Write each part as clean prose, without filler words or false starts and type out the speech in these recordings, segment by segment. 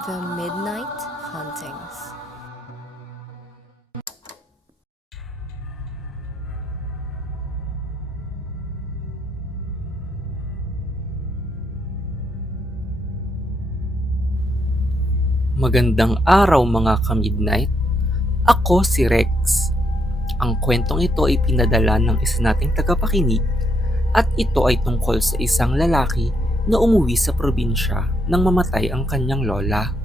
The Midnight Hauntings. Magandang araw mga ka-midnight. Ako si Rex. Ang kwentong ito ay pinadala ng isa nating tagapakinig at ito ay tungkol sa isang lalaki na umuwi sa probinsya nang mamatay ang kanyang lola.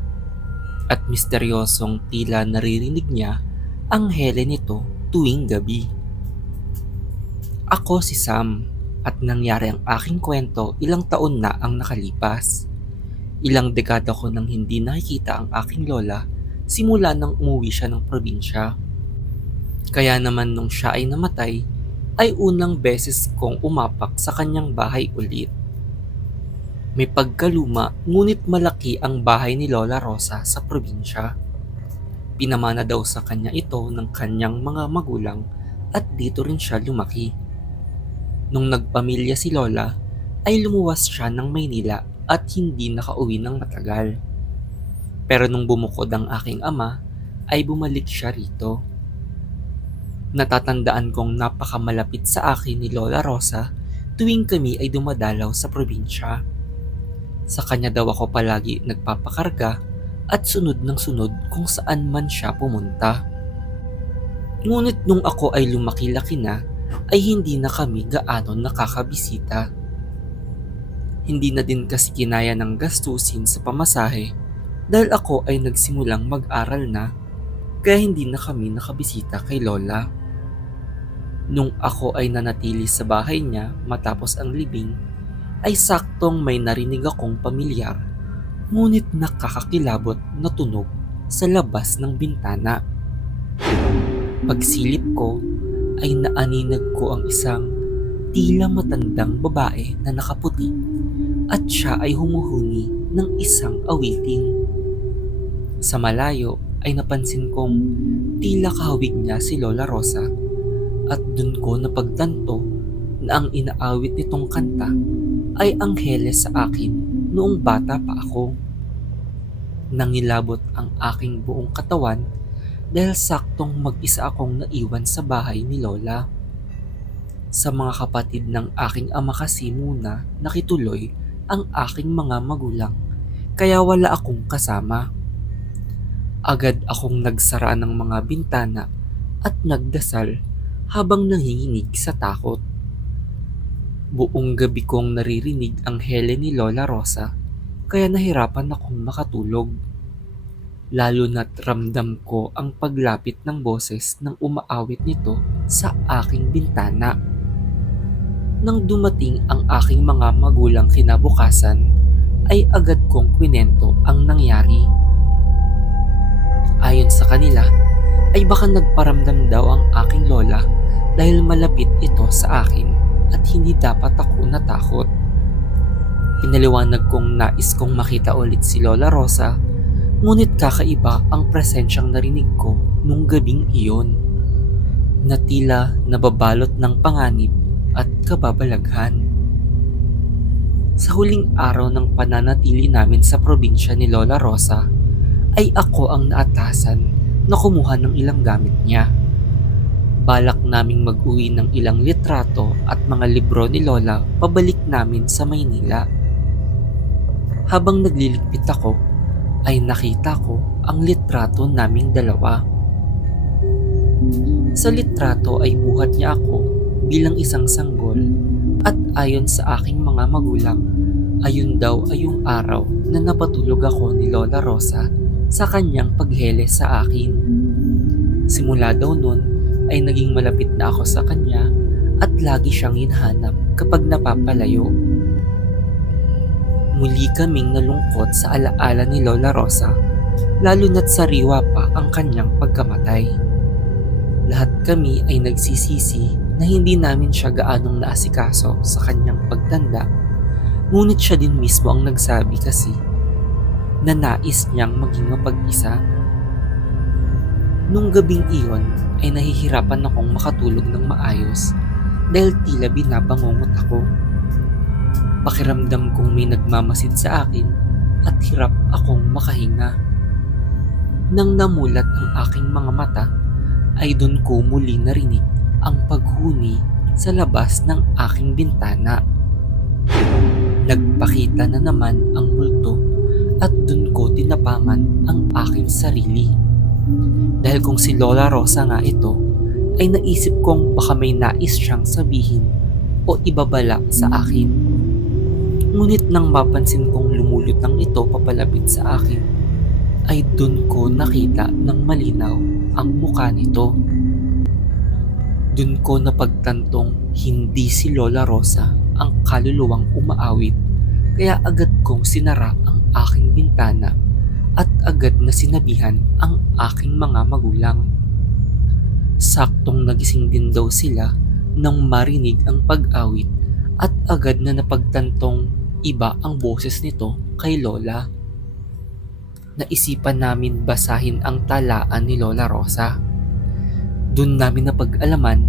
At misteryosong tila naririnig niya ang hele nito tuwing gabi. Ako si Sam at nangyari ang aking kwento ilang taon na ang nakalipas. Ilang dekada ko nang hindi nakikita ang aking lola simula nang umuwi siya ng probinsya. Kaya naman nung siya ay namatay, ay unang beses kong umapak sa kanyang bahay ulit. May pagkaluma ngunit malaki ang bahay ni Lola Rosa sa probinsya. Pinamana daw sa kanya ito ng kanyang mga magulang at dito rin siya lumaki. Nung nagpamilya si Lola, ay lumuwas siya ng Maynila at hindi nakauwi ng matagal. Pero nung bumukod ang aking ama, ay bumalik siya rito. Natatandaan kong napakamalapit sa akin ni Lola Rosa tuwing kami ay dumadalaw sa probinsya. Sa kanya daw ako palagi nagpapakarga at sunod ng sunod kung saan man siya pumunta. Ngunit nung ako ay lumaki-laki na, ay hindi na kami gaano nakakabisita. Hindi na din kasi kinaya ng gastusin sa pamasahe dahil ako ay nagsimulang mag-aral na, kaya hindi na kami nakabisita kay Lola. Nung ako ay nanatili sa bahay niya matapos ang libing, ay saktong may narinig akong pamilyar ngunit nakakakilabot na tunog sa labas ng bintana. Pagsilip ko ay naaninag ko ang isang tila matandang babae na nakaputi at siya ay humuhuni ng isang awiting. Sa malayo ay napansin kong tila kahawig niya si Lola Rosa at dun ko napagtanto na ang inaawit nitong kanta ay angheles sa akin noong bata pa ako. Nangilabot ang aking buong katawan dahil saktong mag-isa akong naiwan sa bahay ni Lola. Sa mga kapatid ng aking ama kasi muna nakituloy ang aking mga magulang kaya wala akong kasama. Agad akong nagsara ng mga bintana at nagdasal habang nanginginig sa takot. Buong gabi kong naririnig ang hele ni Lola Rosa kaya nahirapan akong makatulog. Lalo na't ramdam ko ang paglapit ng boses ng umaawit nito sa aking bintana. Nang dumating ang aking mga magulang kinabukasan, ay agad kong kwinento ang nangyari. Ayon sa kanila, ay baka nagparamdam daw ang aking lola dahil malapit ito sa akin at hindi dapat ako natakot. Pinaliwanag kong nais kong makita ulit si Lola Rosa, ngunit kakaiba ang presensyang narinig ko nung gabing iyon, na tila nababalot ng panganib at kababalaghan. Sa huling araw ng pananatili namin sa probinsya ni Lola Rosa, ay ako ang naatasan na kumuha ng ilang gamit niya. Balak naming mag-uwi ng ilang litrato at mga libro ni Lola pabalik namin sa Maynila. Habang nagliligpit ako, ay nakita ko ang litrato naming dalawa. Sa litrato ay buhat niya ako bilang isang sanggol at ayon sa aking mga magulang, ayun daw ay yung araw na napatulog ako ni Lola Rosa sa kanyang paghele sa akin. Simula daw nun ay naging malapit na ako sa kanya at lagi siyang hinahanap kapag napapalayo. Muli kaming nalungkot sa alaala ni Lola Rosa, lalo na't sariwa pa ang kanyang pagkamatay. Lahat kami ay nagsisisi na hindi namin siya gaanong naasikaso sa kanyang pagtanda, ngunit siya din mismo ang nagsabi kasi na nais niyang maging mapag-isa. Nung gabing iyon ay nahihirapan akong makatulog ng maayos dahil tila binabangungot ako. Pakiramdam kong may nagmamasid sa akin at hirap akong makahinga. Nang namulat ang aking mga mata, ay dun ko muli narinig ang paghuni sa labas ng aking bintana. Nagpakita na naman ang multo at dun ko tinapangan ang aking sarili. Dahil kung si Lola Rosa nga ito, ay naisip kong baka may nais siyang sabihin o ibabala sa akin. Ngunit nang mapansin kong lumulutang ito papalapit sa akin, ay dun ko nakita ng malinaw ang mukha nito. Dun ko napagtantong hindi si Lola Rosa ang kaluluwang umaawit, kaya agad kong sinara ang aking bintana at agad na sinabihan ang aking mga magulang. Saktong nagising din daw sila nang marinig ang pag-awit at agad na napagtantong iba ang boses nito kay Lola. Naisipan namin basahin ang talaan ni Lola Rosa. Doon namin napag-alaman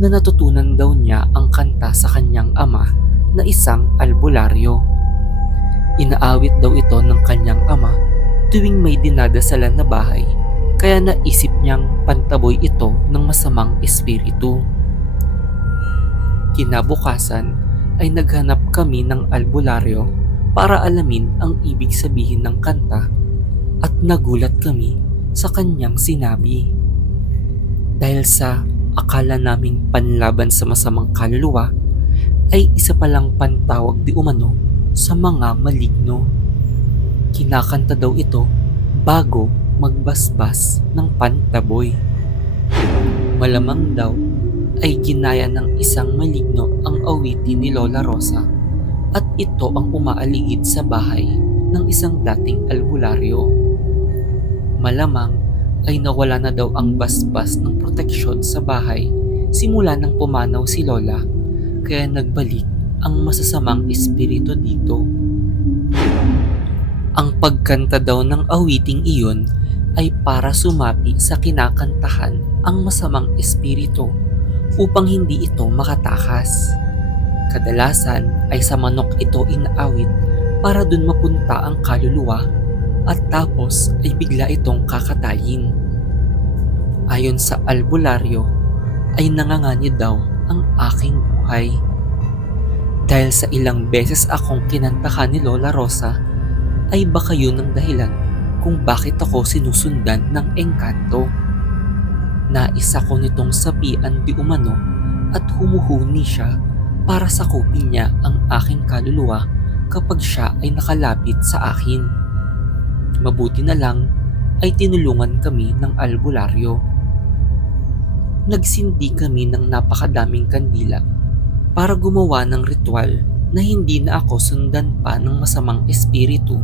na natutunan daw niya ang kanta sa kanyang ama na isang albularyo. Inaawit daw ito ng kanyang ama tuwing may dinadasalan na bahay, kaya naisip niyang pantaboy ito ng masamang espiritu. Kinabukasan ay naghanap kami ng albularyo para alamin ang ibig sabihin ng kanta at nagulat kami sa kanyang sinabi. Dahil sa akala naming panlaban sa masamang kaluluwa, ay isa palang pantawag di umano sa mga maligno. Kinakanta daw ito bago magbasbas ng pantaboy. Malamang daw ay ginaya ng isang maligno ang awitin ni Lola Rosa at ito ang umaaligid sa bahay ng isang dating albularyo. Malamang ay nawala na daw ang basbas ng proteksyon sa bahay simula nang pumanaw si Lola, kaya nagbalik ang masasamang espiritu dito. Ang pagkanta daw ng awiting iyon ay para sumapi sa kinakantahan ang masamang espiritu upang hindi ito makatakas. Kadalasan ay sa manok ito inaawit para dun mapunta ang kaluluwa at tapos ay bigla itong kakatayin. Ayon sa albularyo ay nangangani daw ang aking buhay. Dahil sa ilang beses akong kinantahan ni Lola Rosa, ay baka yun ang dahilan kung bakit ako sinusundan ng engkanto. Nais ako nitong sapian di umano at humuhuni siya para sakupin niya ang aking kaluluwa kapag siya ay nakalapit sa akin. Mabuti na lang ay tinulungan kami ng albularyo. Nagsindi kami ng napakadaming kandila para gumawa ng ritual na hindi na ako sundan pa ng masamang espiritu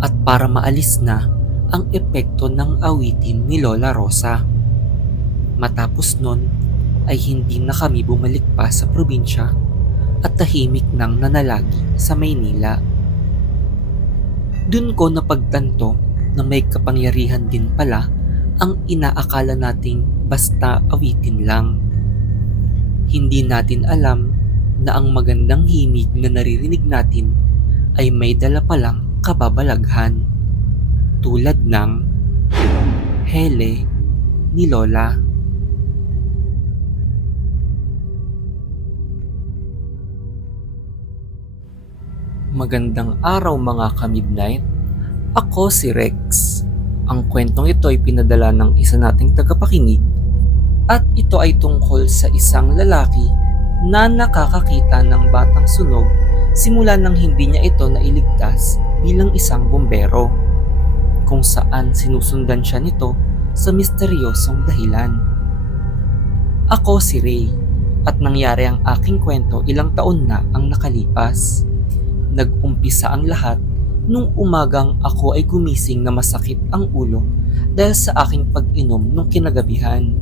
at para maalis na ang epekto ng awitin ni Lola Rosa. Matapos nun ay hindi na kami bumalik pa sa probinsya at tahimik nang nanalagi sa Maynila. Dun ko napagtanto na may kapangyarihan din pala ang inaakala nating basta awitin lang. Hindi natin alam na ang magandang himig na naririnig natin ay may dala palang kababalaghan, tulad ng hele ni Lola. Magandang araw mga ka-midnight. Ako si Rex. Ang kwentong ito ay pinadala ng isa nating tagapakinig at ito ay tungkol sa isang lalaki na nakakakita ng batang sunog simula nang hindi niya ito nailigtas bilang isang bumbero, kung saan sinusundan siya nito sa misteryosong dahilan. Ako si Ray at nangyari ang aking kwento ilang taon na ang nakalipas. Nag-umpisa ang lahat nung umagang ako ay gumising na masakit ang ulo dahil sa aking pag-inom nung kinagabihan.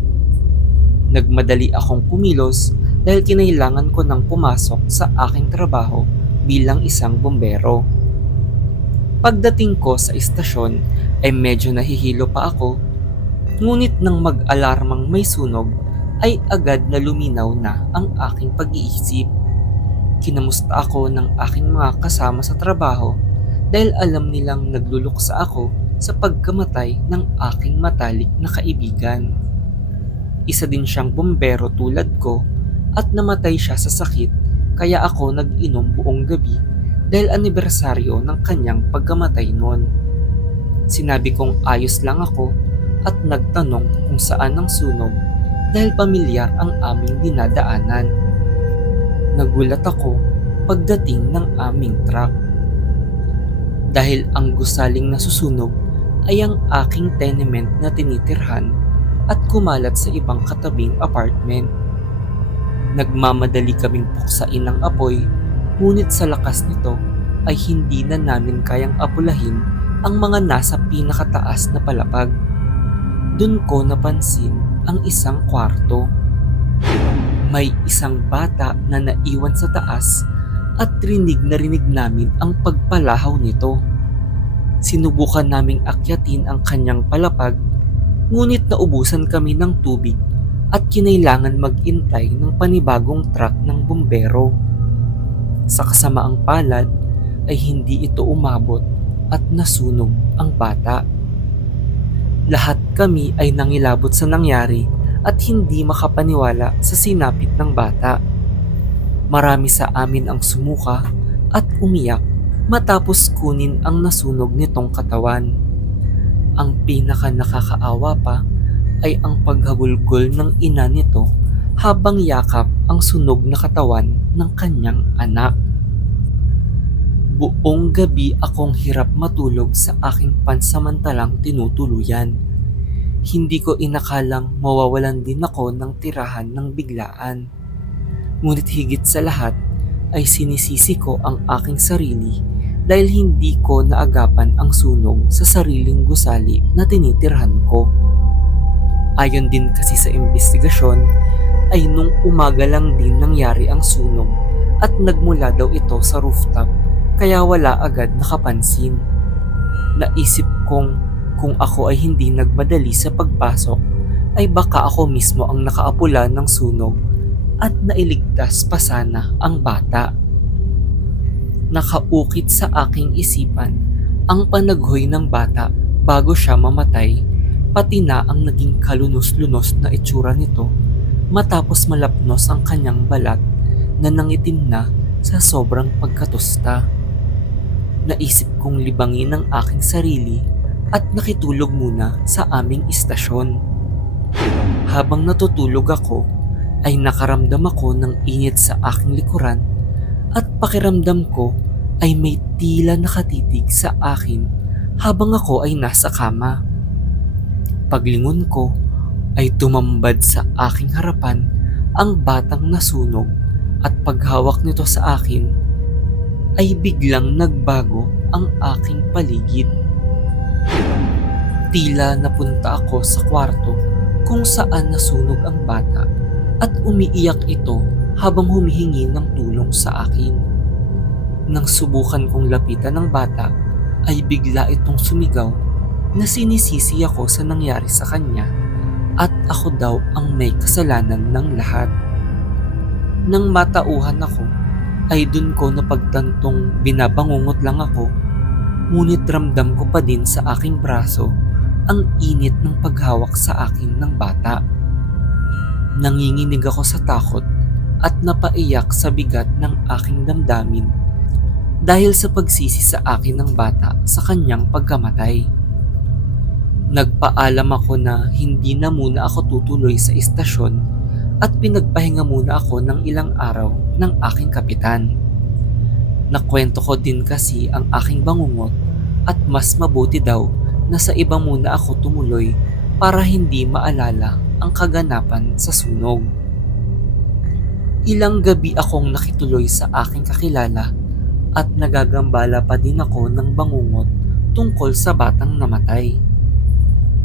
Nagmadali akong kumilos dahil kinailangan ko nang pumasok sa aking trabaho bilang isang bumbero. Pagdating ko sa istasyon ay medyo nahihilo pa ako, ngunit nang mag-alarmang may sunog ay agad na luminaw na ang aking pag-iisip. Kinamusta ako ng aking mga kasama sa trabaho dahil alam nilang nagluluksa ako sa pagkamatay ng aking matalik na kaibigan. Isa din siyang bumbero tulad ko at namatay siya sa sakit kaya ako nag-inom buong gabi dahil anibersaryo ng kanyang pagkamatay noon. Sinabi kong ayos lang ako at nagtanong kung saan ang sunog dahil pamilyar ang aming dinadaanan. Nagulat ako pagdating ng aming truck. Dahil ang gusaling nasusunog ay ang aking tenement na tinitirhan at kumalat sa ibang katabing apartment. Nagmamadali kaming puksain ang apoy, ngunit sa lakas nito ay hindi na namin kayang apulahin ang mga nasa pinakataas na palapag. Doon ko napansin ang isang kwarto. May isang bata na naiwan sa taas at rinig na rinig namin ang pagpalahaw nito. Sinubukan naming akyatin ang kanyang palapag, ngunit naubusan kami ng tubig at kinailangan mag-intay ng panibagong truck ng bumbero. Sa kasamaang palad ay hindi ito umabot at nasunog ang bata. Lahat kami ay nangilabot sa nangyari at hindi makapaniwala sa sinapit ng bata. Marami sa amin ang sumuka at umiyak matapos kunin ang nasunog nitong katawan. Ang pinaka nakakaawa pa ay ang paghabulgol ng ina nito habang yakap ang sunog na katawan ng kanyang anak. Buong gabi akong hirap matulog sa aking pansamantalang tinutuluyan. Hindi ko inakalang mawawalan din ako ng tirahan ng biglaan. Ngunit higit sa lahat ay sinisisi ko ang aking sarili dahil hindi ko naagapan ang sunog sa sariling gusali na tinitirhan ko. Ayon din kasi sa investigasyon ay nung umaga lang din nangyari ang sunog at nagmula daw ito sa rooftop kaya wala agad nakapansin. Naisip kong kung ako ay hindi nagmadali sa pagpasok ay baka ako mismo ang nakaapula ng sunog at nailigtas pa sana ang bata. Nakaukit sa aking isipan ang panaghoy ng bata bago siya mamatay, pati na ang naging kalunos-lunos na itsura nito matapos malapnos ang kanyang balat na nangitim na sa sobrang pagkatusta. Naisip kong libangin ang aking sarili at nakitulog muna sa aming istasyon. Habang natutulog ako, ay nakaramdam ako ng init sa aking likuran at pakiramdam ko ay may tila nakatitig sa akin habang ako ay nasa kama. Paglingon ko ay tumambad sa aking harapan ang batang nasunog at paghawak nito sa akin ay biglang nagbago ang aking paligid. Tila napunta ako sa kwarto kung saan nasunog ang bata at umiiyak ito habang humihingi ng tulong sa akin. Nang subukan kong lapitan ng bata ay bigla itong sumigaw na sinisisi ako sa nangyari sa kanya at ako daw ang may kasalanan ng lahat. Nang matauhan ako ay dun ko napagtantong binabangungot lang ako, ngunit ramdam ko pa din sa aking braso ang init ng paghawak sa akin ng bata. Nanginginig ako sa takot at napaiyak sa bigat ng aking damdamin dahil sa pagsisi sa akin ng bata sa kanyang pagkamatay. Nagpaalam ako na hindi na muna ako tutuloy sa istasyon at pinagpahinga muna ako ng ilang araw ng aking kapitan. Nakwento ko din kasi ang aking bangungot at mas mabuti daw na sa iba muna ako tumuloy para hindi maalala ang kaganapan sa sunog. Ilang gabi akong nakituloy sa aking kakilala at nagagambala pa din ako ng bangungot tungkol sa batang namatay.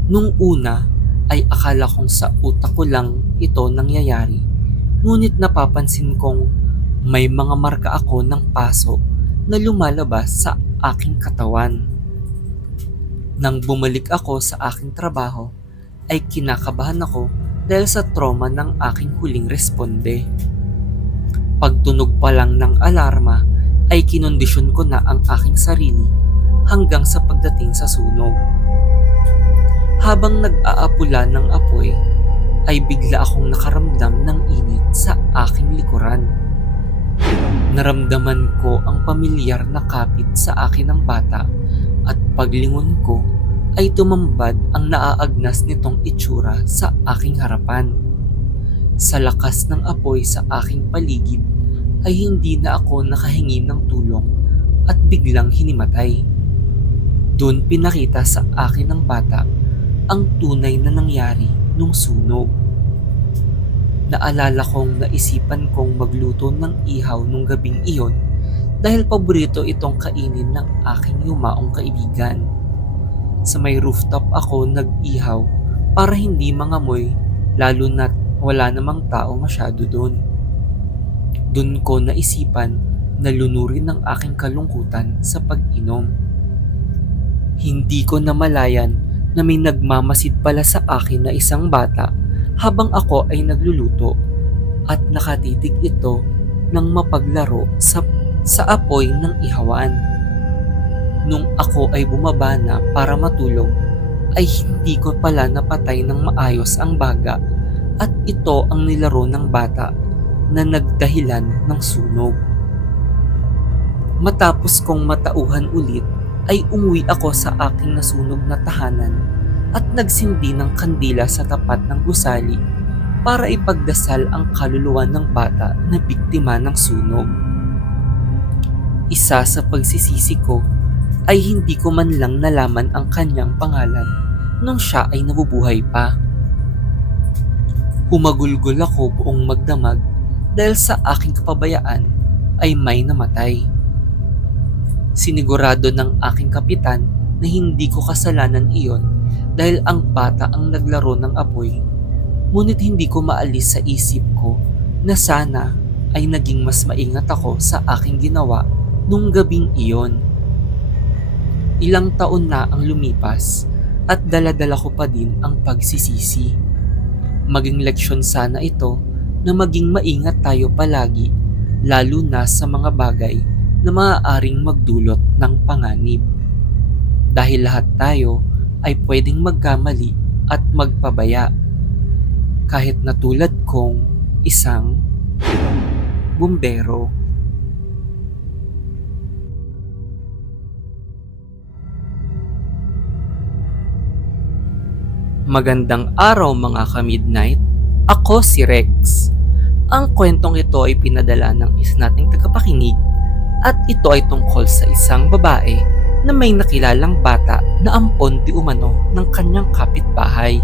Nung una ay akala kong sa utak ko lang ito nangyayari, ngunit napapansin kong may mga marka ako ng paso na lumalabas sa aking katawan. Nang bumalik ako sa aking trabaho ay kinakabahan ako dahil sa trauma ng aking huling responde. Pagtunog pa lang ng alarma ay kinondisyon ko na ang aking sarili hanggang sa pagdating sa sunog. Habang nag-aapula ng apoy, ay bigla akong nakaramdam ng init sa aking likuran. Naramdaman ko ang pamilyar na kapit sa akin ng bata at paglingon ko ay tumambad ang naaagnas nitong itsura sa aking harapan. Sa lakas ng apoy sa aking paligid ay hindi na ako nakahingi ng tulong at biglang hinimatay. Doon pinakita sa akin ng bata ang tunay na nangyari nung sunog. Naalala kong naisipan kong magluto ng ihaw nung gabing iyon dahil paborito itong kainin ng aking yumaong kaibigan. Sa may rooftop ako nag-ihaw para hindi mangamoy lalo na't wala namang tao masyado doon. Doon ko naisipan na lunurin ang aking kalungkutan sa pag-inom. Hindi ko namalayan na may nagmamasid pala sa akin na isang bata habang ako ay nagluluto at nakatitig ito ng mapaglaro sa apoy ng ihawan. Nung ako ay bumaba na para matulog ay hindi ko pala napatay ng maayos ang baga at ito ang nilaro ng bata na nagdahilan ng sunog. Matapos kong matauhan ulit ay umuwi ako sa aking nasunog na tahanan at nagsindi ng kandila sa tapat ng gusali para ipagdasal ang kaluluwa ng bata na biktima ng sunog. Isa sa pagsisisi ko ay hindi ko man lang nalaman ang kanyang pangalan nung siya ay nabubuhay pa. Humagulgol ako buong magdamag dahil sa aking kapabayaan ay may namatay. Sinigurado ng aking kapitan na hindi ko kasalanan iyon dahil ang bata ang naglaro ng apoy, ngunit hindi ko maalis sa isip ko na sana ay naging mas maingat ako sa aking ginawa nung gabing iyon. Ilang taon na ang lumipas at dala-dala ko pa din ang pagsisisi. Maging leksyon sana ito na maging maingat tayo palagi lalo na sa mga bagay na maaaring magdulot ng panganib. Dahil lahat tayo ay pwedeng magkamali at magpabaya. Kahit na tulad kong isang bumbero. Magandang araw mga ka-midnight. Ako si Rex. Ang kwentong ito ay pinadala ng isa nating tagapakinig at ito ay tungkol sa isang babae na may nakilalang bata na ampon di umano ng kanyang kapitbahay,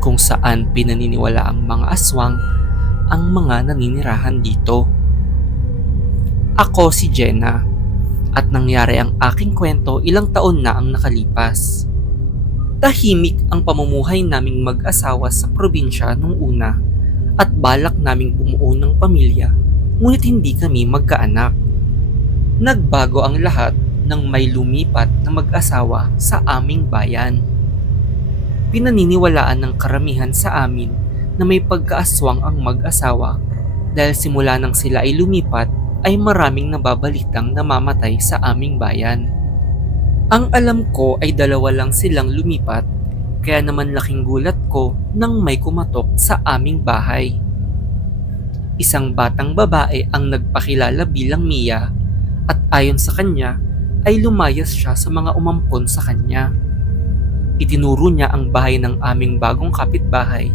kung saan pinaniniwala ang mga aswang ang mga naninirahan dito. Ako si Jenna at nangyari ang aking kwento ilang taon na ang nakalipas. Tahimik ang pamumuhay naming mag-asawa sa probinsya nung una at balak naming bumuo ng pamilya, ngunit hindi kami magkaanak. Nagbago ang lahat nang may lumipat na mag-asawa sa aming bayan. Pinaniniwalaan ng karamihan sa amin na may pagkaaswang ang mag-asawa dahil simula nang sila ay lumipat ay maraming nababalitang namamatay sa aming bayan. Ang alam ko ay 2 lang silang lumipat, kaya naman laking gulat ko nang may kumatok sa aming bahay. Isang batang babae ang nagpakilala bilang Mia at ayon sa kanya ay lumayas siya sa mga umampon sa kanya. Itinuro niya ang bahay ng aming bagong kapitbahay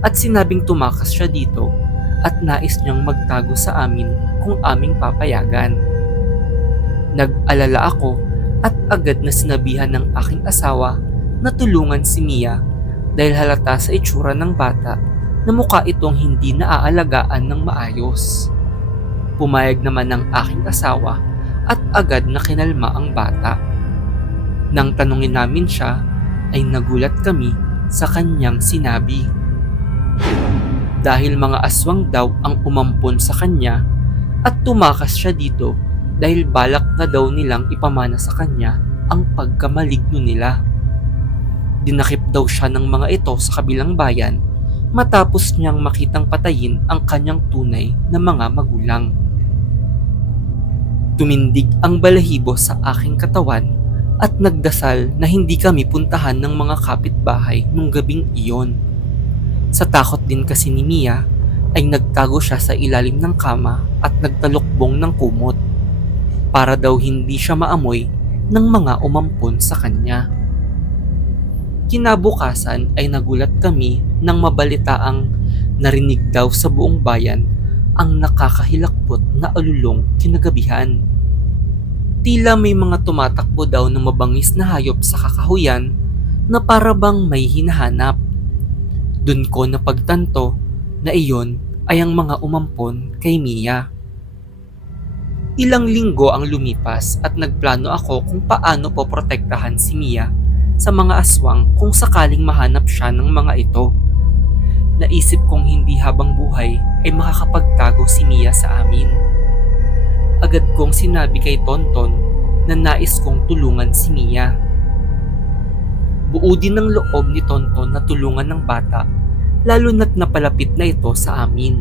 at sinabing tumakas siya dito at nais niyang magtago sa amin kung aming papayagan. Nag-alala ako at agad na sinabihan ng aking asawa na tulungan si Mia dahil halata sa itsura ng bata na mukha itong hindi naaalagaan ng maayos. Pumayag naman ng aking asawa at agad na kinalma ang bata. Nang tanungin namin siya ay nagulat kami sa kanyang sinabi. Dahil mga aswang daw ang umampon sa kanya at tumakas siya dito dahil balak na daw nilang ipamana sa kanya ang pagkamaligno nila. Dinakip daw siya ng mga ito sa kabilang bayan matapos niyang makitang patayin ang kanyang tunay na mga magulang. Tumindig ang balahibo sa aking katawan at nagdasal na hindi kami puntahan ng mga kapitbahay nung gabing iyon. Sa takot din kasi ni Mia ay nagtago siya sa ilalim ng kama at nagtalukbong ng kumot para daw hindi siya maamoy ng mga umampon sa kanya. Kinabukasan ay nagulat kami nang mabalitaang narinig daw sa buong bayan ang nakakahilakbot na alulong kinagabihan. Tila may mga tumatakbo daw ng mabangis na hayop sa kakahuyan na para bang may hinahanap. Dun ko napagtanto na iyon ay ang mga umampon kay Mia. Ilang linggo ang lumipas at nagplano ako kung paano poprotektahan si Mia sa mga aswang kung sakaling mahanap siya ng mga ito. Naisip kong hindi habang buhay ay makakapagtago si Mia sa amin. Agad kong sinabi kay Tonton na nais kong tulungan si Mia. Buo din ng loob ni Tonton na tulungan ng bata, lalo na't napalapit na ito sa amin.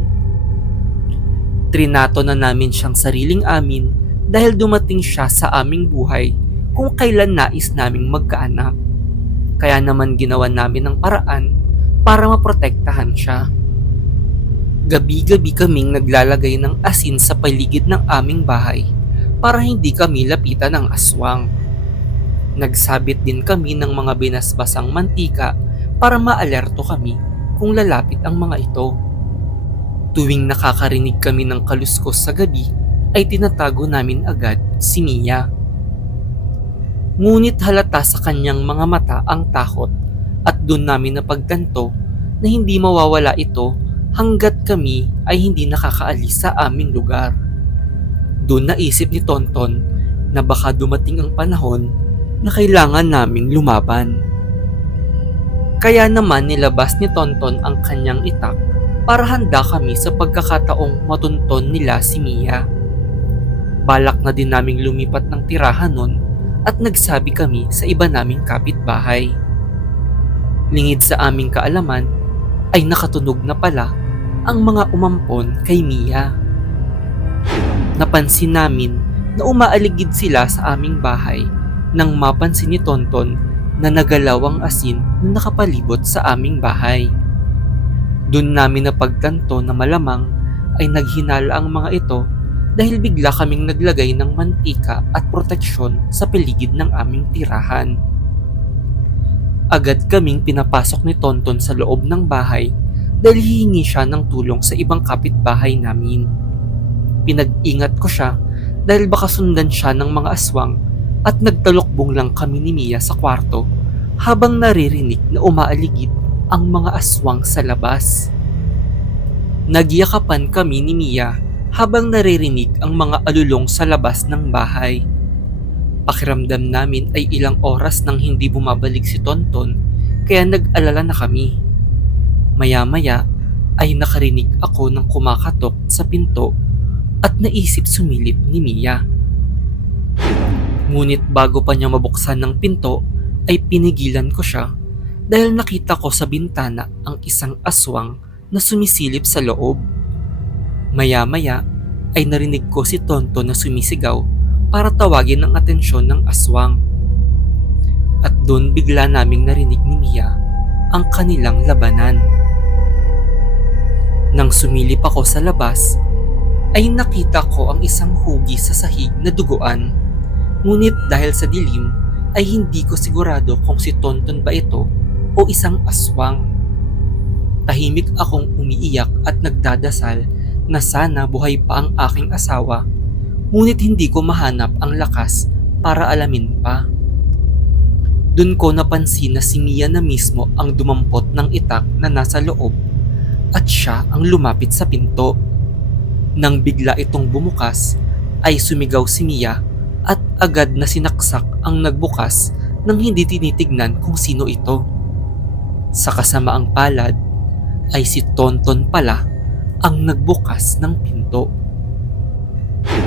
Trinato na namin siyang sariling amin dahil dumating siya sa aming buhay kung kailan nais naming magkaanak. Kaya naman ginawa namin ng paraan para maprotektahan siya. Gabi-gabi kaming naglalagay ng asin sa paligid ng aming bahay para hindi kami lapitan ng aswang. Nagsabit din kami ng mga binasbasang mantika para maalerto kami kung lalapit ang mga ito. Tuwing nakakarinig kami ng kaluskos sa gabi ay tinatago namin agad si Mia. Ngunit halata sa kanyang mga mata ang takot at doon namin napagtanto na hindi mawawala ito hanggat kami ay hindi nakakaalis sa aming lugar. Doon naisip ni Tonton na baka dumating ang panahon na kailangan naming lumaban. Kaya naman nilabas ni Tonton ang kanyang itak para handa kami sa pagkakataong matunton nila si Mia. Balak na din naming lumipat ng tirahan nun at nagsabi kami sa iba naming kapitbahay. Lingid sa aming kaalaman ay nakatunog na pala ang mga umampon kay Mia. Napansin namin na umaaligid sila sa aming bahay nang mapansin ni Tonton na nagalaw ang asin na nakapalibot sa aming bahay. Doon namin napagtanto na malamang ay naghinala ang mga ito dahil bigla kaming naglagay ng mantika at proteksyon sa paligid ng aming tirahan. Agad kaming pinapasok ni Tonton sa loob ng bahay dahil hihingi siya ng tulong sa ibang kapitbahay namin. Pinag-ingat ko siya dahil baka sundan siya ng mga aswang at nagtalokbong lang kami ni Mia sa kwarto habang naririnig na umaaligid ang mga aswang sa labas. Nagyakapan kami ni Mia habang naririnig ang mga alulong sa labas ng bahay. Pakiramdam namin ay ilang oras nang hindi bumabalik si Tonton kaya nag-alala na kami. Maya-maya ay nakarinig ako ng kumakatok sa pinto at naisip sumilip ni Mia. Ngunit bago pa niya mabuksan ng pinto ay pinigilan ko siya dahil nakita ko sa bintana ang isang aswang na sumisilip sa loob. Maya-maya ay narinig ko si Tonton na sumisigaw para tawagin ang atensyon ng aswang. At doon bigla naming narinig ni Mia ang kanilang labanan. Nang sumilip ako sa labas, ay nakita ko ang isang hugis sa sahig na duguan. Ngunit dahil sa dilim, ay hindi ko sigurado kung si Tonton ba ito o isang aswang. Tahimik akong umiiyak at nagdadasal na sana buhay pa ang aking asawa, ngunit hindi ko mahanap ang lakas para alamin pa. Doon ko napansin na si Mia na mismo ang dumampot ng itak na nasa loob at siya ang lumapit sa pinto. Nang bigla itong bumukas, ay sumigaw si Mia at agad na sinaksak ang nagbukas nang hindi tinitignan kung sino ito. Sa kasamaang palad, ay si Tonton pala ang nagbukas ng pinto.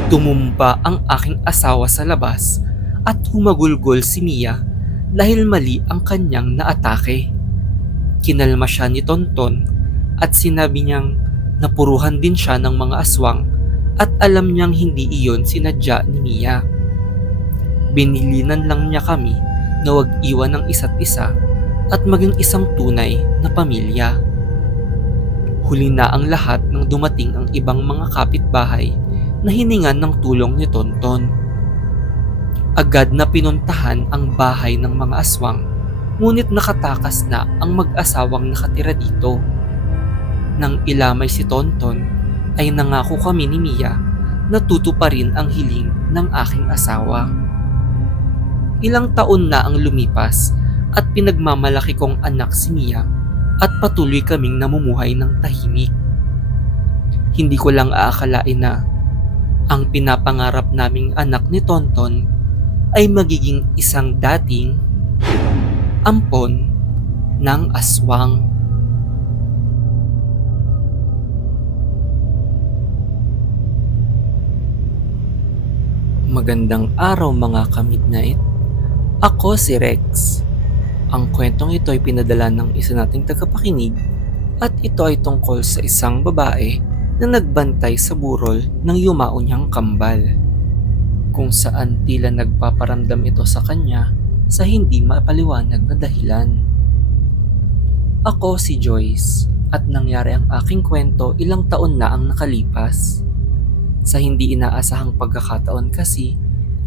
Tumumba ang aking asawa sa labas at humagulgol si Mia dahil mali ang kanyang naatake. Kinalma siya ni Tonton at sinabi niyang napuruhan din siya ng mga aswang at alam niyang hindi iyon sinadya ni Mia. Binilinan lang niya kami na huwag iwan ng isa't isa at maging isang tunay na pamilya. Huli na ang lahat nang dumating ang ibang mga kapitbahay na hiningan ng tulong ni Tonton. Agad na pinuntahan ang bahay ng mga aswang, ngunit nakatakas na ang mag-asawang nakatira dito. Nang ilamay si Tonton, ay nangako kami ni Mia na tutuparin ang hiling ng aking asawa. Ilang taon na ang lumipas at pinagmamalaki kong anak si Mia at patuloy kaming namumuhay ng tahimik. Hindi ko lang aakalain na ang pinapangarap naming anak ni Tonton ay magiging isang dating ampon ng aswang. Magandang araw mga ka-midnight. Ako si Rex. Ang kwentong ito ay pinadala ng isa nating tagapakinig at ito ay tungkol sa isang babae na nagbantay sa burol ng yumao niyang kambal, kung saan tila nagpaparamdam ito sa kanya sa hindi mapaliwanag na dahilan. Ako si Joyce at nangyari ang aking kwento ilang taon na ang nakalipas. Sa hindi inaasahang pagkakataon kasi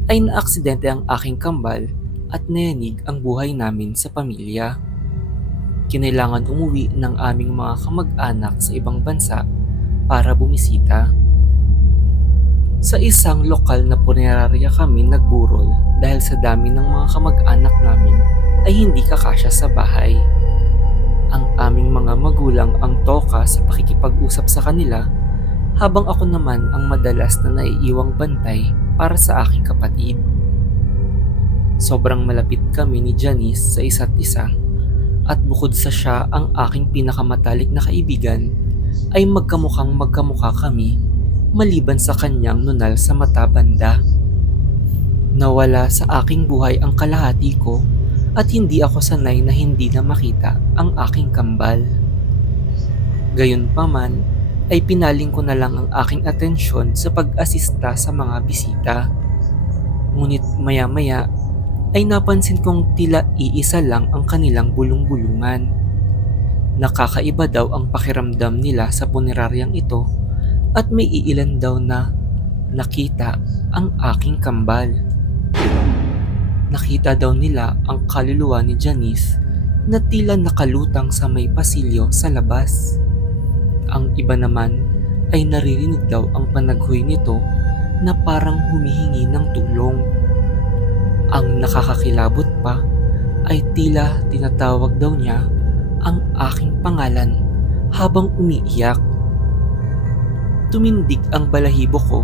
ay naaksidente ang aking kambal at nayanig ang buhay namin sa pamilya. Kinailangan umuwi ng aming mga kamag-anak sa ibang bansa para bumisita. Sa isang lokal na punerarya kami nagburol dahil sa dami ng mga kamag-anak namin ay hindi kakasya sa bahay. Ang aming mga magulang ang toka sa pakikipag-usap sa kanila, habang ako naman ang madalas na naiiwang bantay para sa aking kapatid. Sobrang malapit kami ni Janice sa isa't isa at bukod sa siya ang aking pinakamatalik na kaibigan ay magkamukha kami maliban sa kanyang nunal sa mata banda. Nawala sa aking buhay ang kalahati ko at hindi ako sanay na hindi na makita ang aking kambal. Gayunpaman ay pinaling ko na lang ang aking atensyon sa pag-asista sa mga bisita. Ngunit maya-maya ay napansin kong tila iisa lang ang kanilang bulong-bulungan. Nakakaiba daw ang pakiramdam nila sa puneraryang ito at may iilan daw na nakita ang aking kambal. Nakita daw nila ang kaluluwa ni Janice na tila nakalutang sa may pasilyo sa labas. Ang iba naman ay naririnig daw ang panaghoy nito na parang humihingi ng tulong. Ang nakakakilabot pa ay tila tinatawag daw niya ang aking pangalan habang umiiyak. Tumindig ang balahibo ko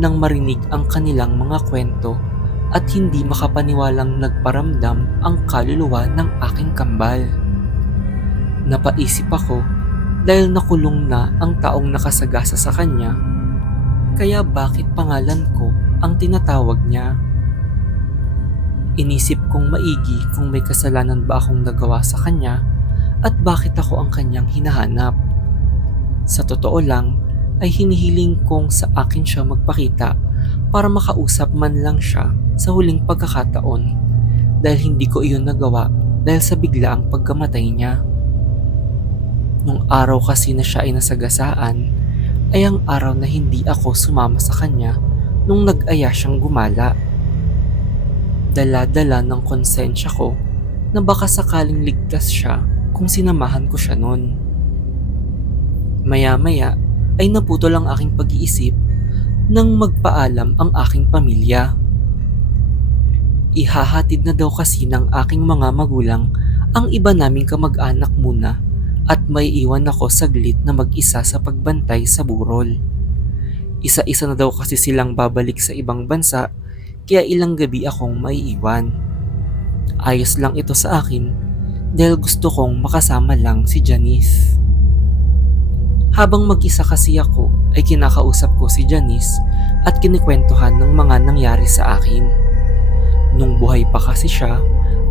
nang marinig ang kanilang mga kwento at hindi makapaniwalang nagparamdam ang kaluluwa ng aking kambal. Napaisip ako dahil nakulong na ang taong nakasagasa sa kanya, kaya bakit pangalan ko ang tinatawag niya? Inisip kong maigi kung may kasalanan ba akong nagawa sa kanya at bakit ako ang kanyang hinahanap. Sa totoo lang ay hinihiling kong sa akin siya magpakita para makausap man lang siya sa huling pagkakataon dahil hindi ko iyon nagawa dahil sa biglaang pagkamatay niya. Nung araw kasi na siya ay nasagasaan ay ang araw na hindi ako sumama sa kanya nung nag-aya siyang gumala. Dala-dala ng konsensya ko na baka sakaling ligtas siya kung sinamahan ko siya nun. Maya-maya ay naputol ang aking pag-iisip nang magpaalam ang aking pamilya. Ihahatid na daw kasi ng aking mga magulang ang iba naming kamag-anak muna at may iwan ako saglit na mag-isa sa pagbantay sa burol. Isa-isa na daw kasi silang babalik sa ibang bansa kaya ilang gabi akong maiiwan. Ayos lang ito sa akin dahil gusto kong makasama lang si Janice. Habang mag-isa kasi ako ay kinakausap ko si Janice at kinikwentuhan ng mga nangyari sa akin. Nung buhay pa kasi siya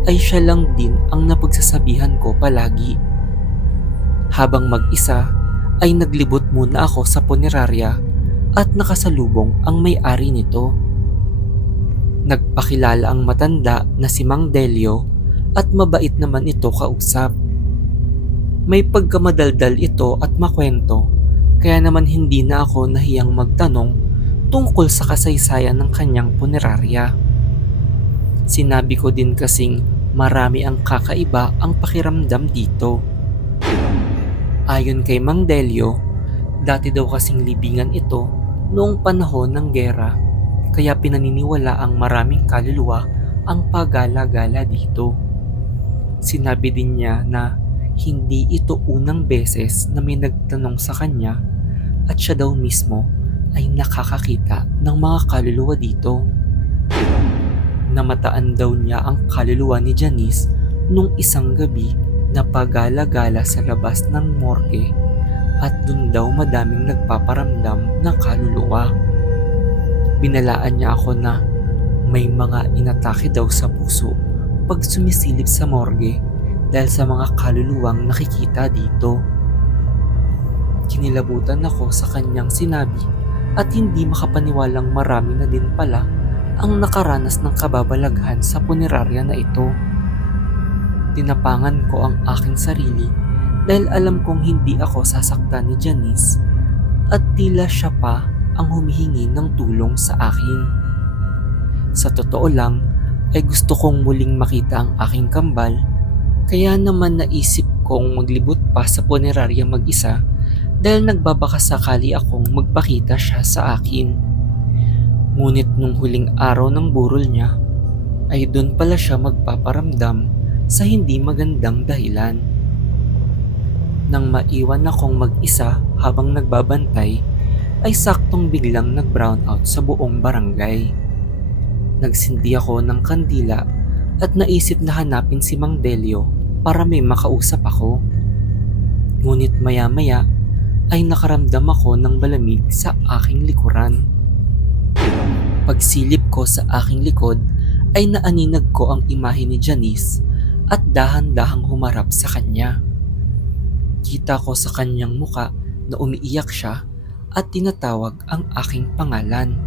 ay siya lang din ang napagsasabihan ko palagi. Habang mag-isa ay naglibot muna ako sa punerarya at nakasalubong ang may-ari nito. Nagpakilala ang matanda na si Mang Delio at mabait naman ito kausap. May pagkamadaldal ito at makwento, kaya naman hindi na ako nahiyang magtanong tungkol sa kasaysayan ng kanyang punerarya. Sinabi ko din kasing marami ang kakaiba ang pakiramdam dito. Ayon kay Mang Delio, dati daw kasing libingan ito noong panahon ng gera, kaya pinaniniwala ang maraming kaluluwa ang pagala-gala dito. Sinabi din niya na hindi ito unang beses na may nagtanong sa kanya at siya daw mismo ay nakakakita ng mga kaluluwa dito. Namataan daw niya ang kaluluwa ni Janice nung isang gabi na pagala-gala sa labas ng morgue at dun daw madaming nagpaparamdam ng kaluluwa. Binalaan niya ako na may mga inatake daw sa puso pag sumisilip sa morgue dahil sa mga kaluluwang nakikita dito. Kinilabutan ako sa kanyang sinabi at hindi makapaniwalang marami na din pala ang nakaranas ng kababalaghan sa punerarya na ito. Tinapangan ko ang aking sarili dahil alam kong hindi ako sasaktan ni Janice at tila siya pa ang humihingi ng tulong sa akin. Sa totoo lang ay gusto kong muling makita ang aking kambal, kaya naman naisip kong maglibot pa sa punerarya mag-isa dahil nagbabaka sakali akong magpakita siya sa akin. Ngunit nung huling araw ng burol niya ay doon pala siya magpaparamdam sa hindi magandang dahilan. Nang maiwan akong mag-isa habang nagbabantay ay saktong biglang nag-brownout sa buong barangay. Nagsindi ako ng kandila at naisip na hanapin si Mang Delio para may makausap ako. Ngunit maya-maya ay nakaramdam ako ng malamig sa aking likuran. Pagsilip ko sa aking likod ay naaninag ko ang imahe ni Janice at dahan-dahang humarap sa kanya. Kita ko sa kanyang muka na umiiyak siya at tinatawag ang aking pangalan.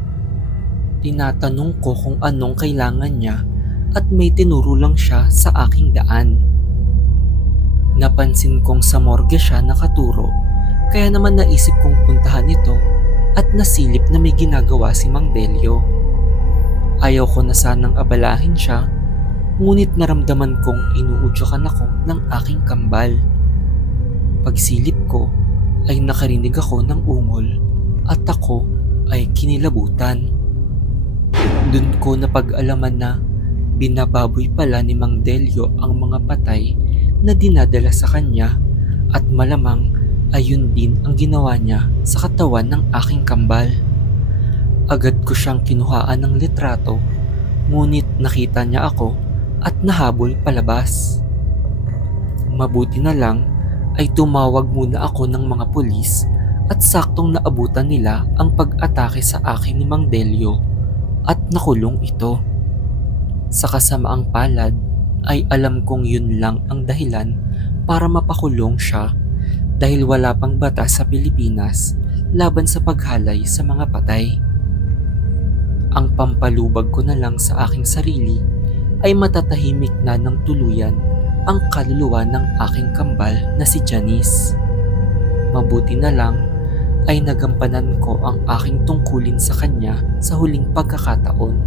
Tinatanong ko kung anong kailangan niya at may tinuro lang siya sa aking daan. Napansin kong sa morgue siya nakaturo, kaya naman naisip kong puntahan ito at nasilip na may ginagawa si Mang Delio. Ayaw ko na sanang abalahin siya, ngunit naramdaman kong inuudyokan ako ng aking kambal. Pagsilip ko ay nakarinig ako ng ungol at ako ay kinilabutan. Doon ko napag-alaman na binababoy pala ni Mang Delio ang mga patay na dinadala sa kanya at malamang ayun din ang ginawa niya sa katawan ng aking kambal. Agad ko siyang kinuhaan ng litrato, ngunit nakita niya ako at nahabol palabas. Mabuti na lang ay tumawag muna ako ng mga pulis at saktong naabutan nila ang pag-atake sa akin ni Mang Delio at nakulong ito. Sa kasamaang palad ay alam kong yun lang ang dahilan para mapakulong siya dahil wala pang batas sa Pilipinas laban sa paghalay sa mga patay. Ang pampalubag ko na lang sa aking sarili ay matatahimik na ng tuluyan ang kaluluwa ng aking kambal na si Janice. Mabuti na lang ay nagampanan ko ang aking tungkulin sa kanya sa huling pagkakataon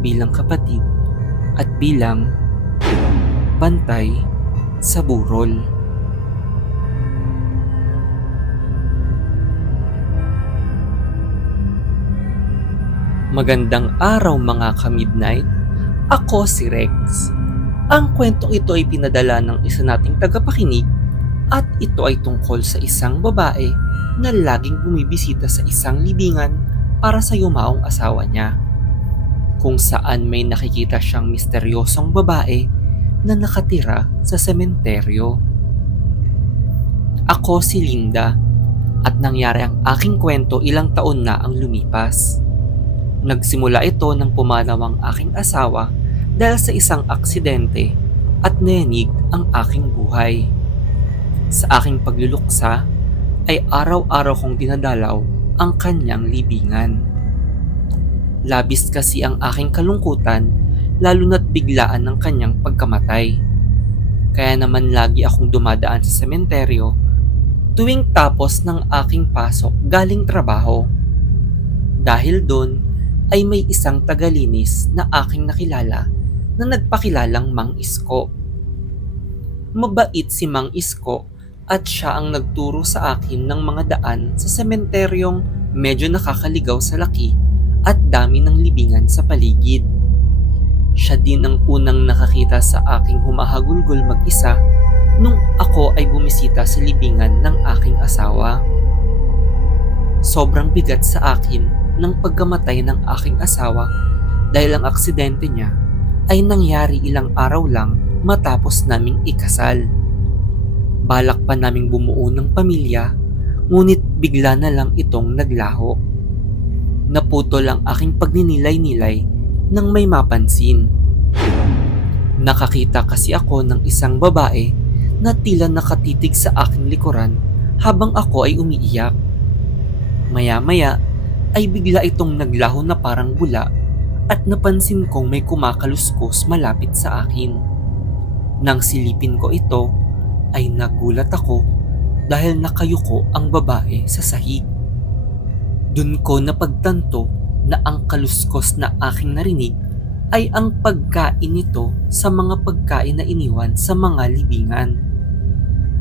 bilang kapatid at bilang bantay sa burol. Magandang araw mga ka-midnight, ako si Rex. Ang kwentong ito ay pinadala ng isa nating tagapakinig at ito ay tungkol sa isang babae na laging bumibisita sa isang libingan para sa yumaong asawa niya, kung saan may nakikita siyang misteryosong babae na nakatira sa sementeryo. Ako si Linda at nangyari ang aking kwento ilang taon na ang lumipas. Nagsimula ito nang pumanaw ang aking asawa dahil sa isang aksidente at nayanig ang aking buhay. Sa aking pagluluksa ay araw-araw kong dinadalaw ang kanyang libingan. Labis kasi ang aking kalungkutan, lalo na't biglaan ng kanyang pagkamatay. Kaya naman lagi akong dumadaan sa sementeryo tuwing tapos ng aking pasok galing trabaho. Dahil doon ay may isang tagalinis na aking nakilala na nagpakilalang Mang Isko. Mabait si Mang Isko at siya ang nagturo sa akin ng mga daan sa sementeryong medyo nakakaligaw sa laki at dami ng libingan sa paligid. Siya din ang unang nakakita sa aking humahagulgol mag-isa nung ako ay bumisita sa libingan ng aking asawa. Sobrang bigat sa akin ng pagkamatay ng aking asawa dahil ang aksidente niya ay nangyari ilang araw lang matapos naming ikasal. Balak pa naming bumuo ng pamilya, ngunit bigla na lang itong naglaho. Naputol ang aking pagninilay-nilay nang may mapansin. Nakakita kasi ako ng isang babae na tila nakatitig sa aking likuran habang ako ay umiiyak. Maya-maya ay bigla itong naglaho na parang bula at napansin kong may kumakaluskos malapit sa akin. Nang silipin ko ito ay nagulat ako dahil nakayuko ang babae sa sahig. Dun ko napagtanto na ang kaluskos na aking narinig ay ang pagkain nito sa mga pagkain na iniwan sa mga libingan.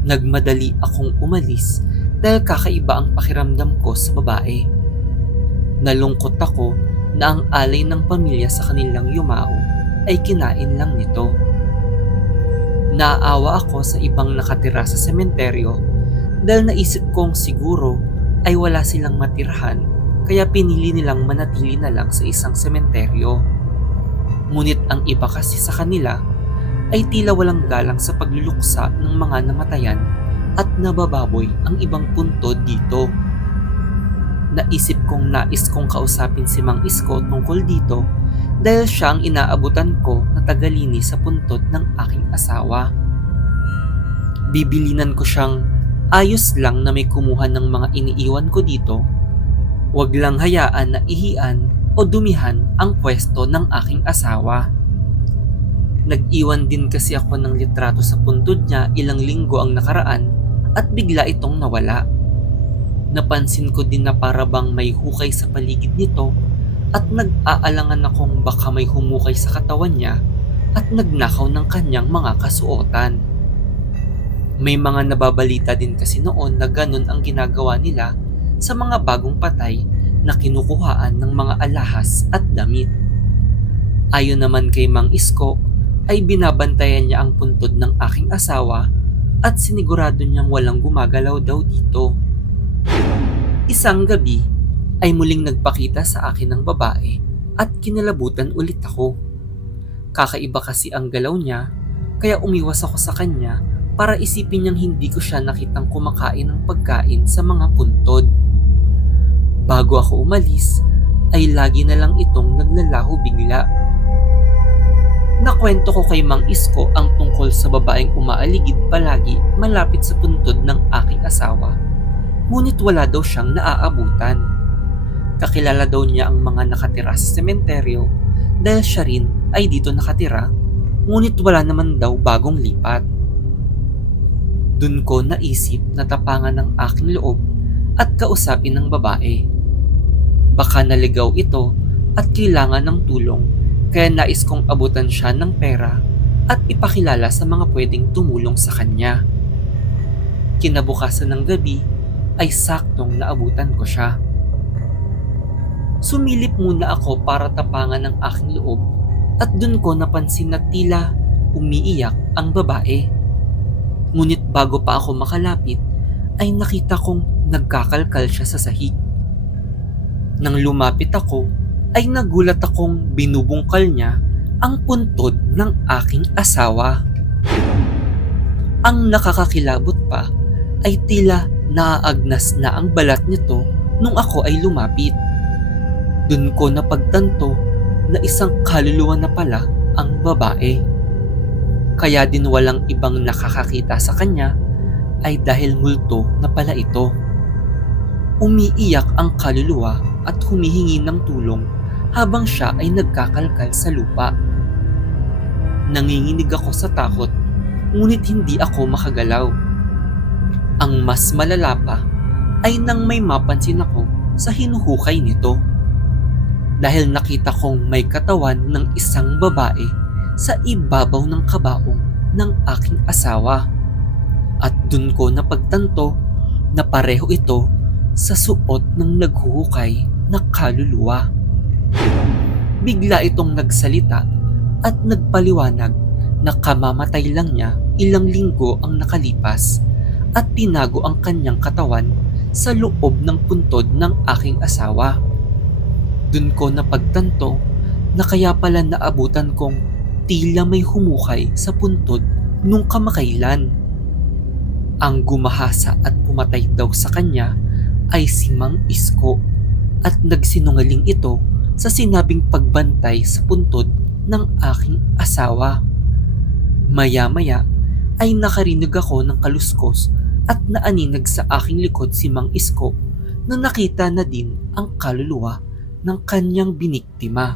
Nagmadali akong umalis dahil kakaiba ang pakiramdam ko sa babae. Nalungkot ako na ang alay ng pamilya sa kanilang yumao ay kinain lang nito. Naaawa ako sa ibang nakatira sa sementeryo dahil naisip kong siguro ay wala silang matirhan kaya pinili nilang manatili na lang sa isang sementeryo. Ngunit ang iba kasi sa kanila ay tila walang galang sa pagluluksa ng mga namatayan at nabababoy ang ibang puntod dito. Naisip kong nais kong kausapin si Mang Isko tungkol dito dahil siya ang inaabutan ko na tagalinis sa puntod ng aking asawa. Bibilinan ko siyang ayos lang na may kumuha ng mga iniiwan ko dito. Huwag lang hayaan na ihian o dumihan ang pwesto ng aking asawa. Nag-iwan din kasi ako ng litrato sa puntod niya ilang linggo ang nakaraan at bigla itong nawala. Napansin ko din na para bang may hukay sa paligid nito at nag-aalangan akong baka may humukay sa katawan niya at nagnakaw ng kanyang mga kasuotan. May mga nababalita din kasi noon na ganun ang ginagawa nila sa mga bagong patay na kinukuhaan ng mga alahas at damit. Ayon naman kay Mang Isko ay binabantayan niya ang puntod ng aking asawa at sinigurado niyang walang gumagalaw daw dito. Isang gabi ay muling nagpakita sa akin ng babae at kinalabutan ulit ako. Kakaiba kasi ang galaw niya kaya umiwas ako sa kanya para isipin niyang hindi ko siya nakitang kumakain ng pagkain sa mga puntod. Bago ako umalis ay lagi na lang itong naglalaho bigla. Nakwento ko kay Mang Isko ang tungkol sa babaeng umaaligid palagi malapit sa puntod ng aking asawa. Ngunit wala daw siyang naaabutan. Kakilala daw niya ang mga nakatira sa sementeryo dahil siya rin ay dito nakatira, ngunit wala naman daw bagong lipat. Dun ko naisip na tapangan ng aking loob at kausapin ng babae. Baka naligaw ito at kailangan ng tulong kaya nais kong abutan siya ng pera at ipakilala sa mga pwedeng tumulong sa kanya. Kinabukasan ng gabi ay saktong naabutan ko siya. Sumilip muna ako para tapangan ng aking loob at dun ko napansin na tila umiiyak ang babae. Ngunit bago pa ako makalapit ay nakita kong nagkakalkal siya sa sahig. Nang lumapit ako ay nagulat akong binubungkal niya ang puntod ng aking asawa. Ang nakakakilabot pa ay tila naaagnas na ang balat nito nung ako ay lumapit. Dun ko napagtanto na isang kaluluwa na pala ang babae. Kaya din walang ibang nakakakita sa kanya ay dahil multo na pala ito. Umiiyak ang kaluluwa at humihingi ng tulong habang siya ay nagkakalkal sa lupa. Nanginginig ako sa takot, ngunit hindi ako makagalaw. Ang mas malala pa ay nang may mapansin ako sa hinuhukay nito. Dahil nakita kong may katawan ng isang babae sa ibabaw ng kabaong ng aking asawa. At dun ko napagtanto na pareho ito sa suot ng naghuhukay na kaluluwa. Bigla itong nagsalita at nagpaliwanag na kamamatay lang niya ilang linggo ang nakalipas at tinago ang kanyang katawan sa loob ng puntod ng aking asawa. Dun ko napagtanto na kaya pala naabutan kong tila may humukay sa puntod nung kamakailan. Ang gumahasa at pumatay daw sa kanya ay si Mang Isko at nagsinungaling ito sa sinabing pagbantay sa puntod ng aking asawa. Maya-maya ay nakarinig ako ng kaluskos at naaninag sa aking likod si Mang Isko na nakita na din ang kaluluwa ng kanyang biniktima.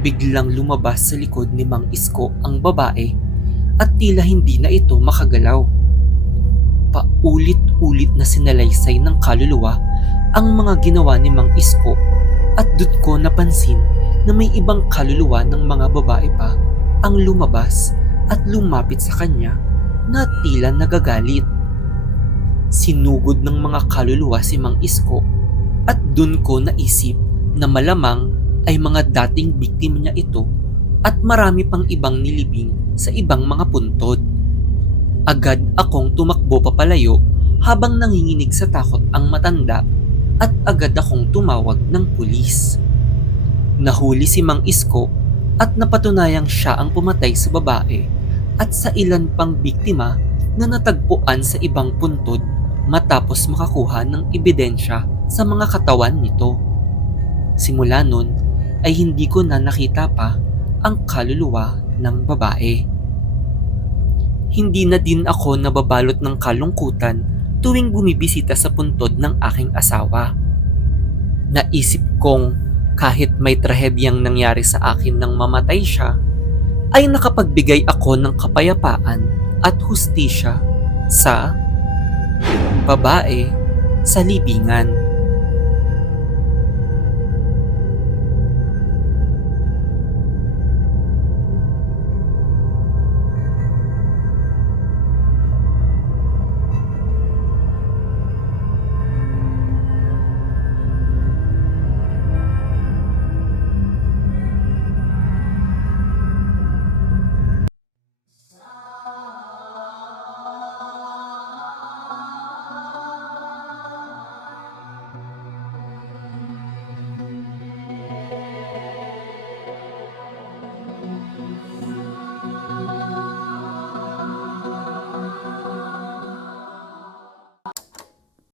Biglang lumabas sa likod ni Mang Isko ang babae at tila hindi na ito makagalaw. Paulit-ulit na sinalaysay ng kaluluwa ang mga ginawa ni Mang Isko at doon ko napansin na may ibang kaluluwa ng mga babae pa ang lumabas at lumapit sa kanya na tila nagagalit. Sinugod ng mga kaluluwa si Mang Isko at doon ko naisip na malamang ay mga dating biktima niya ito at marami pang ibang nilibing sa ibang mga puntod. Agad akong tumakbo papalayo habang nanginginig sa takot ang matanda at agad akong tumawag ng pulis. Nahuli si Mang Isko at napatunayang siya ang pumatay sa babae at sa ilan pang biktima na natagpuan sa ibang puntod matapos makakuha ng ebidensya sa mga katawan nito. Simula nun ay hindi ko na nakita pa ang kaluluwa ng babae. Hindi na din ako nababalot ng kalungkutan tuwing bumibisita sa puntod ng aking asawa. Naisip kong kahit may trahedyang nangyari sa akin nang mamatay siya, ay nakapagbigay ako ng kapayapaan at hustisya sa babae sa libingan.